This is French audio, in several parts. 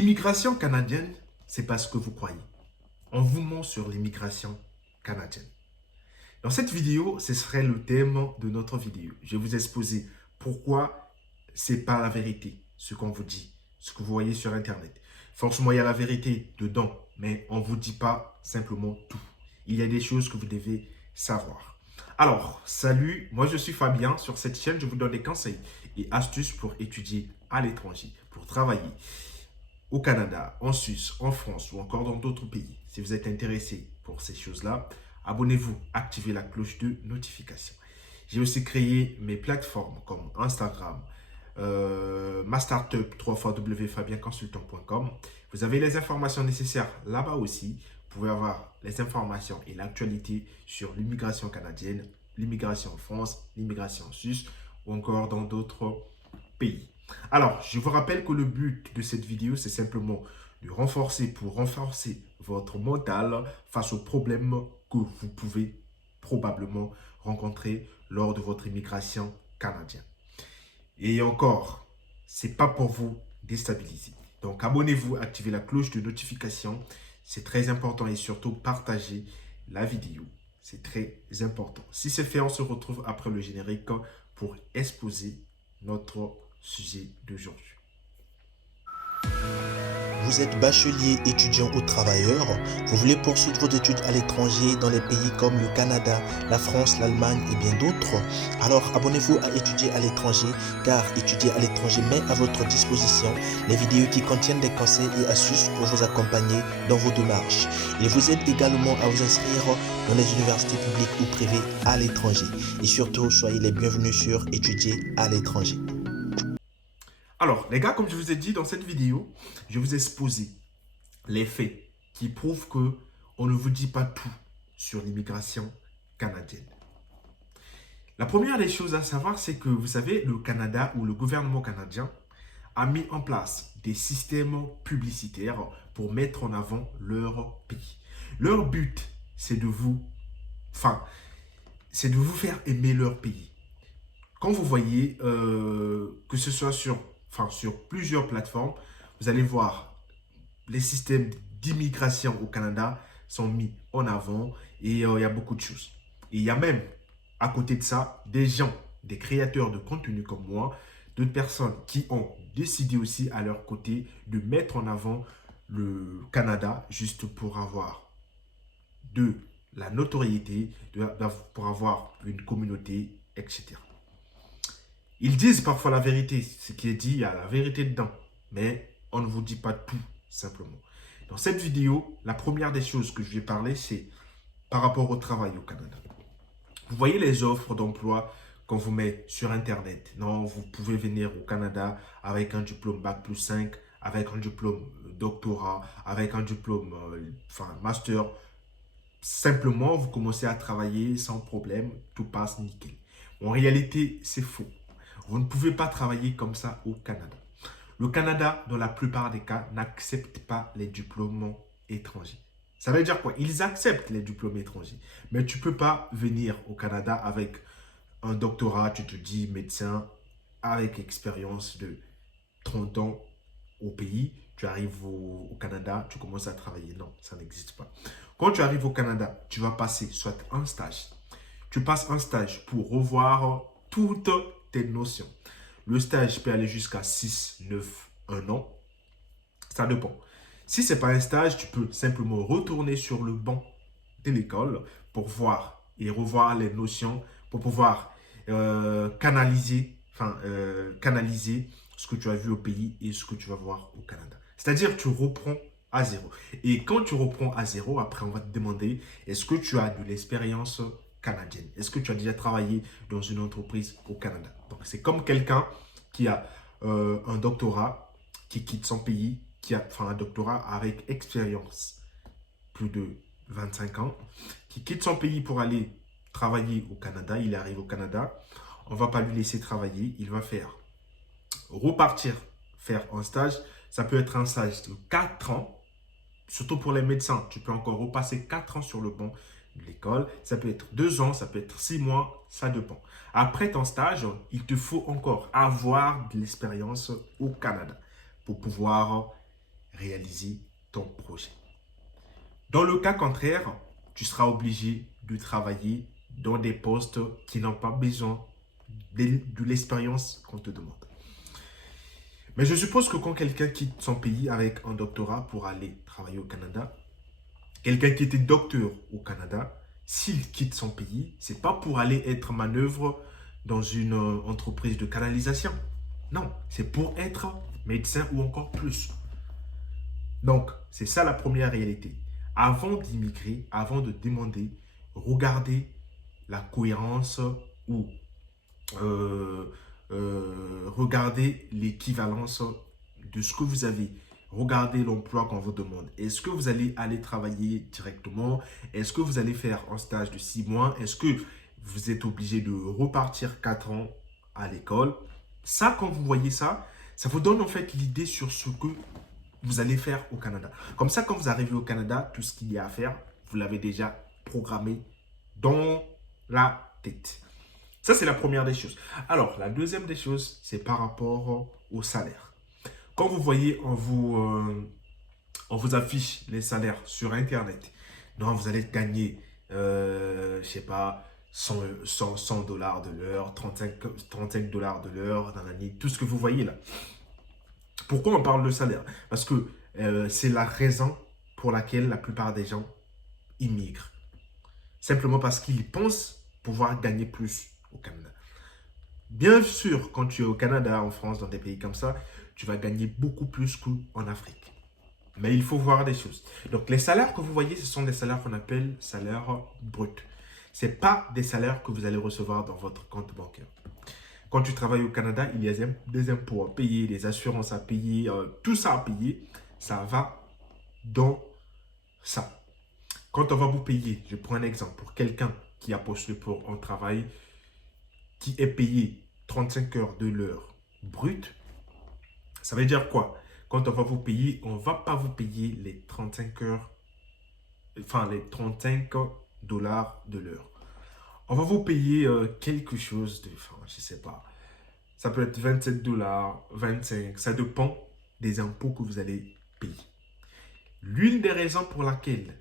L'immigration canadienne, c'est pas ce que vous croyez. On vous ment sur l'immigration canadienne. Dans cette vidéo, ce serait le thème de notre vidéo. Je vais vous exposer pourquoi c'est pas la vérité, ce qu'on vous dit, ce que vous voyez sur Internet. Forcément, il y a la vérité dedans, mais on ne vous dit pas simplement tout. Il y a des choses que vous devez savoir. Alors, salut, moi je suis Fabien. Sur cette chaîne, je vous donne des conseils et astuces pour étudier à l'étranger, pour travailler au Canada, en Suisse, en France ou encore dans d'autres pays. Si vous êtes intéressé pour ces choses-là, abonnez-vous, activez la cloche de notification. J'ai aussi créé mes plateformes comme Instagram, ma startup www.fabienconsultant.com. Vous avez les informations nécessaires là-bas aussi. Vous pouvez avoir les informations et l'actualité sur l'immigration canadienne, l'immigration en France, l'immigration en Suisse ou encore dans d'autres pays. Alors, je vous rappelle que le but de cette vidéo, c'est simplement de renforcer votre mental face aux problèmes que vous pouvez probablement rencontrer lors de votre immigration canadienne. Et encore, c'est pas pour vous déstabiliser. Donc, abonnez-vous, activez la cloche de notification. C'est très important et surtout, partagez la vidéo. C'est très important. Si c'est fait, on se retrouve après le générique pour exposer notre sujet d'aujourd'hui. Vous êtes bachelier, étudiant ou travailleur, vous voulez poursuivre vos études à l'étranger dans les pays comme le Canada, la France, l'Allemagne et bien d'autres? Alors abonnez-vous à Étudier à l'étranger, car Étudier à l'étranger met à votre disposition les vidéos qui contiennent des conseils et astuces pour vous accompagner dans vos démarches. Il vous aide également à vous inscrire dans les universités publiques ou privées à l'étranger. Et surtout, soyez les bienvenus sur Étudier à l'étranger. Alors, les gars, comme je vous ai dit dans cette vidéo, je vous ai exposé les faits qui prouvent que on ne vous dit pas tout sur l'immigration canadienne. La première des choses à savoir, c'est que vous savez, le Canada ou le gouvernement canadien a mis en place des systèmes publicitaires pour mettre en avant leur pays. Leur but, c'est de vous faire aimer leur pays. Quand vous voyez que ce soit sur plusieurs plateformes, vous allez voir les systèmes d'immigration au Canada sont mis en avant et il y a beaucoup de choses. Et il y a même, à côté de ça, des gens, des créateurs de contenu comme moi, d'autres personnes qui ont décidé aussi à leur côté de mettre en avant le Canada juste pour avoir de la notoriété, pour avoir une communauté, etc. Ils disent parfois la vérité. Ce qui est dit, il y a la vérité dedans. Mais on ne vous dit pas tout, simplement. Dans cette vidéo, la première des choses que je vais parler, c'est par rapport au travail au Canada. Vous voyez les offres d'emploi qu'on vous met sur Internet. Non, vous pouvez venir au Canada avec un diplôme Bac+5, avec un diplôme doctorat, avec un diplôme master. Simplement, vous commencez à travailler sans problème, tout passe nickel. En réalité, c'est faux. Vous ne pouvez pas travailler comme ça au Canada. Le Canada, dans la plupart des cas, n'accepte pas les diplômes étrangers. Ça veut dire quoi? Ils acceptent les diplômes étrangers. Mais tu ne peux pas venir au Canada avec un doctorat, tu te dis médecin, avec expérience de 30 ans au pays. Tu arrives au Canada, tu commences à travailler. Non, ça n'existe pas. Quand tu arrives au Canada, tu vas passer soit un stage. Tu passes un stage pour revoir toutes tes notions. Le stage peut aller jusqu'à 6, 9, 1 an. Ça dépend. Si ce n'est pas un stage, tu peux simplement retourner sur le banc de l'école pour voir et revoir les notions, pour pouvoir canaliser ce que tu as vu au pays et ce que tu vas voir au Canada. C'est-à-dire que tu reprends à zéro. Et quand tu reprends à zéro, après on va te demander, est-ce que tu as de l'expérience canadienne? Est-ce que tu as déjà travaillé dans une entreprise au Canada? Donc c'est comme quelqu'un qui a un doctorat, qui quitte son pays, qui a un doctorat avec expérience, plus de 25 ans, qui quitte son pays pour aller travailler au Canada. Il arrive au Canada, on ne va pas lui laisser travailler, il va repartir faire un stage. Ça peut être un stage de 4 ans, surtout pour les médecins. Tu peux encore repasser 4 ans sur le banc de l'école. Ça peut être 2 ans, ça peut être 6 mois, ça dépend. Après ton stage, il te faut encore avoir de l'expérience au Canada pour pouvoir réaliser ton projet. Dans le cas contraire, tu seras obligé de travailler dans des postes qui n'ont pas besoin de l'expérience qu'on te demande. Mais je suppose que quand quelqu'un quitte son pays avec un doctorat pour aller travailler au Canada, quelqu'un qui était docteur au Canada, s'il quitte son pays, c'est pas pour aller être manœuvre dans une entreprise de canalisation. Non, c'est pour être médecin ou encore plus. Donc, c'est ça la première réalité. Avant d'immigrer, avant de demander, regardez la cohérence ou regardez l'équivalence de ce que vous avez. Regardez l'emploi qu'on vous demande. Est-ce que vous allez aller travailler directement? Est-ce que vous allez faire un stage de 6 mois? Est-ce que vous êtes obligé de repartir 4 ans à l'école? Ça, quand vous voyez ça, ça vous donne en fait l'idée sur ce que vous allez faire au Canada. Comme ça, quand vous arrivez au Canada, tout ce qu'il y a à faire, vous l'avez déjà programmé dans la tête. Ça, c'est la première des choses. Alors, la deuxième des choses, c'est par rapport au salaire. Quand vous voyez, on vous affiche les salaires sur Internet. Donc, vous allez gagner, je sais pas, 100 dollars de l'heure, 35 dollars de l'heure dans l'année, tout ce que vous voyez là. Pourquoi on parle de salaire? Parce que c'est la raison pour laquelle la plupart des gens immigrent. Simplement parce qu'ils pensent pouvoir gagner plus au Canada. Bien sûr, quand tu es au Canada, en France, dans des pays comme ça, tu vas gagner beaucoup plus qu'en Afrique. Mais il faut voir des choses. Donc, les salaires que vous voyez, ce sont des salaires qu'on appelle salaires bruts. Ce n'est pas des salaires que vous allez recevoir dans votre compte bancaire. Quand tu travailles au Canada, il y a des impôts à payer, des assurances à payer, tout ça à payer. Ça va dans ça. Quand on va vous payer, je prends un exemple, pour quelqu'un qui a postulé pour un travail qui est payé 35 heures de l'heure brute, ça veut dire quoi? Quand on va vous payer, on ne va pas vous payer les 35 heures, enfin les 35 dollars de l'heure. On va vous payer quelque chose de, enfin, je ne sais pas, ça peut être 27 dollars, 25, ça dépend des impôts que vous allez payer. L'une des raisons pour laquelle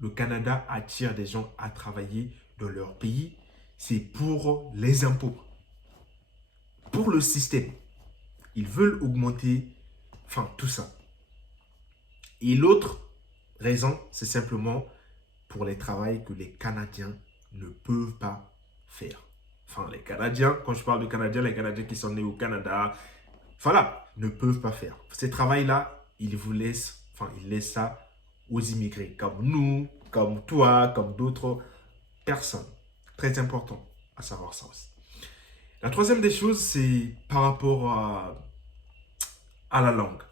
le Canada attire des gens à travailler dans leur pays, c'est pour les impôts, pour le système. Ils veulent augmenter, enfin tout ça. Et l'autre raison, c'est simplement pour les travails que les Canadiens ne peuvent pas faire. Enfin, les Canadiens, quand je parle de Canadiens, les Canadiens qui sont nés au Canada, voilà, ne peuvent pas faire. Ces travails-là, ils laissent ça aux immigrés, comme nous, comme toi, comme d'autres personnes. Très important à savoir ça aussi. La troisième des choses, c'est par rapport à la langue.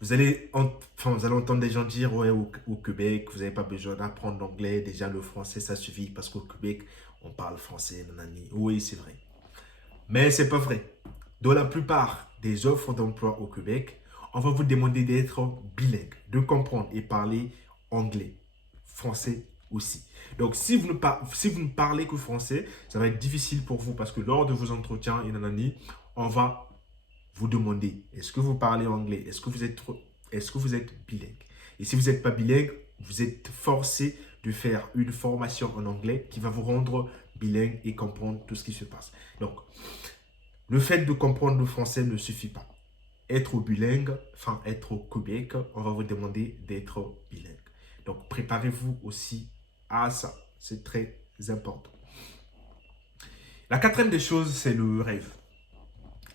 Vous allez entendre des gens dire, ouais, au Québec, vous n'avez pas besoin d'apprendre l'anglais. Déjà, le français, ça suffit parce qu'au Québec, on parle français. Nanani. Oui, c'est vrai. Mais ce n'est pas vrai. Dans la plupart des offres d'emploi au Québec, on va vous demander d'être bilingue, de comprendre et parler anglais, français aussi. Donc, si vous ne parlez que français, ça va être difficile pour vous parce que lors de vos entretiens, on va vous demander, est-ce que vous parlez anglais? Est-ce que vous êtes bilingue? Et si vous n'êtes pas bilingue, vous êtes forcé de faire une formation en anglais qui va vous rendre bilingue et comprendre tout ce qui se passe. Donc, le fait de comprendre le français ne suffit pas. Être bilingue, être au Québec, on va vous demander d'être bilingue. Donc, préparez-vous aussi à ça. C'est très important. La quatrième des choses, c'est le rêve.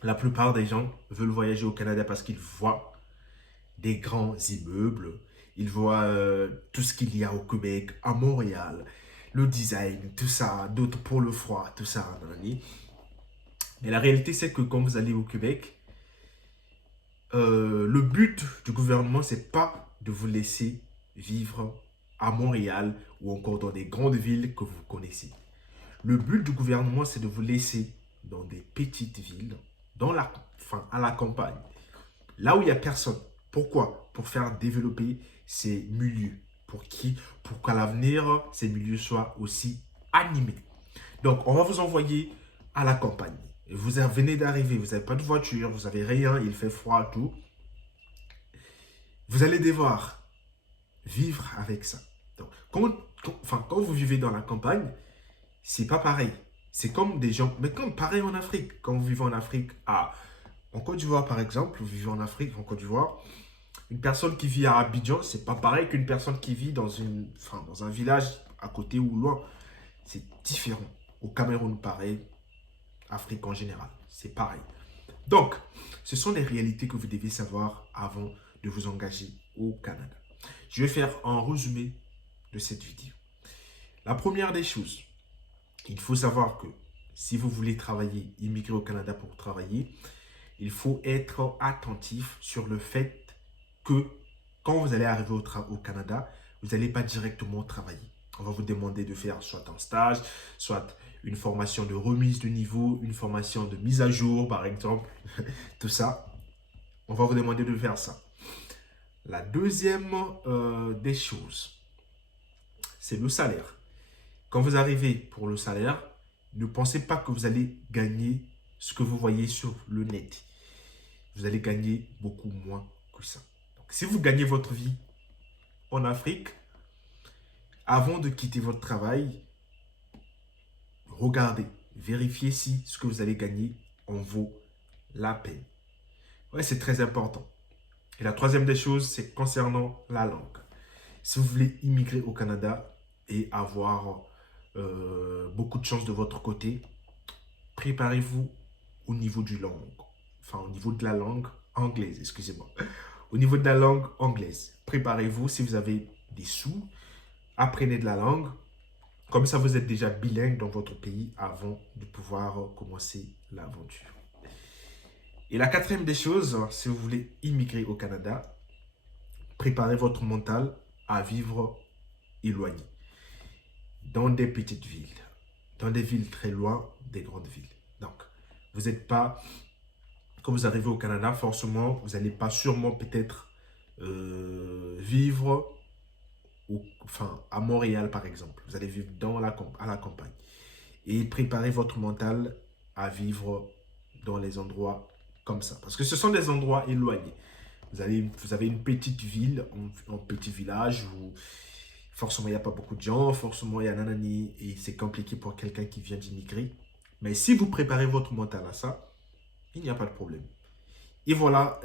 La plupart des gens veulent voyager au Canada parce qu'ils voient des grands immeubles, ils voient tout ce qu'il y a au Québec, à Montréal, le design, tout ça, d'autres pour le froid, tout ça. Mais la réalité, c'est que quand vous allez au Québec, le but du gouvernement, c'est pas de vous laisser vivre à Montréal ou encore dans des grandes villes que vous connaissez. Le but du gouvernement, c'est de vous laisser dans des petites villes, à la campagne, là où il n'y a personne. Pourquoi? Pour faire développer ces milieux, pour qu'à l'avenir, ces milieux soient aussi animés. Donc, on va vous envoyer à la campagne. Vous venez d'arriver, vous n'avez pas de voiture, vous n'avez rien, il fait froid, tout. Vous allez devoir vivre avec ça. Donc, quand vous vivez dans la campagne, c'est pas pareil. C'est comme des gens, mais comme pareil en Afrique. Quand vous vivez en Afrique, en Côte d'Ivoire par exemple, vous vivez en Afrique, en Côte d'Ivoire, une personne qui vit à Abidjan, c'est pas pareil qu'une personne qui vit dans un village à côté ou loin. C'est différent. Au Cameroun, pareil. Afrique en général, c'est pareil. Donc, ce sont les réalités que vous devez savoir avant de vous engager au Canada. Je vais faire un résumé de cette vidéo. La première des choses, il faut savoir que si vous voulez travailler, immigrer au Canada pour travailler, il faut être attentif sur le fait que quand vous allez arriver au Canada, vous n'allez pas directement travailler. On va vous demander de faire soit un stage, soit une formation de remise de niveau, une formation de mise à jour, par exemple. Tout ça, on va vous demander de faire ça. La deuxième des choses, c'est le salaire. Quand vous arrivez pour le salaire, ne pensez pas que vous allez gagner ce que vous voyez sur le net. Vous allez gagner beaucoup moins que ça. Donc, si vous gagnez votre vie en Afrique, avant de quitter votre travail, regardez, vérifiez si ce que vous allez gagner en vaut la peine. Ouais, c'est très important. Et la troisième des choses, c'est concernant la langue. Si vous voulez immigrer au Canada et avoir beaucoup de chance de votre côté, préparez-vous au niveau du langue. Enfin, au niveau de la langue anglaise, excusez-moi. Au niveau de la langue anglaise, préparez-vous si vous avez des sous, apprenez de la langue. Comme ça, vous êtes déjà bilingue dans votre pays avant de pouvoir commencer l'aventure. Et la quatrième des choses, si vous voulez immigrer au Canada, préparez votre mental à vivre éloigné, dans des petites villes, dans des villes très loin des grandes villes. Donc, vous n'êtes pas, quand vous arrivez au Canada, forcément, vous n'allez pas sûrement peut-être vivre à Montréal, par exemple. Vous allez vivre à la campagne. Et préparez votre mental à vivre dans les endroits comme ça. Parce que ce sont des endroits éloignés. Vous avez une petite ville, un petit village où forcément il n'y a pas beaucoup de gens, forcément il y a nanani, et c'est compliqué pour quelqu'un qui vient d'immigrer. Mais si vous préparez votre mental à ça, il n'y a pas de problème. Et voilà,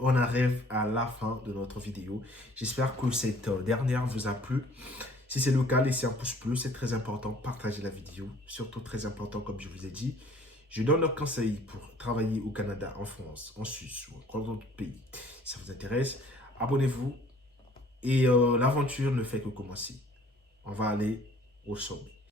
on arrive à la fin de notre vidéo. J'espère que cette dernière vous a plu. Si c'est le cas, laissez un pouce bleu, c'est très important. Partagez la vidéo, surtout très important comme je vous ai dit. Je donne un conseil pour travailler au Canada, en France, en Suisse ou dans d'autres pays. Si ça vous intéresse, abonnez-vous. Et l'aventure ne fait que commencer. On va aller au sommet.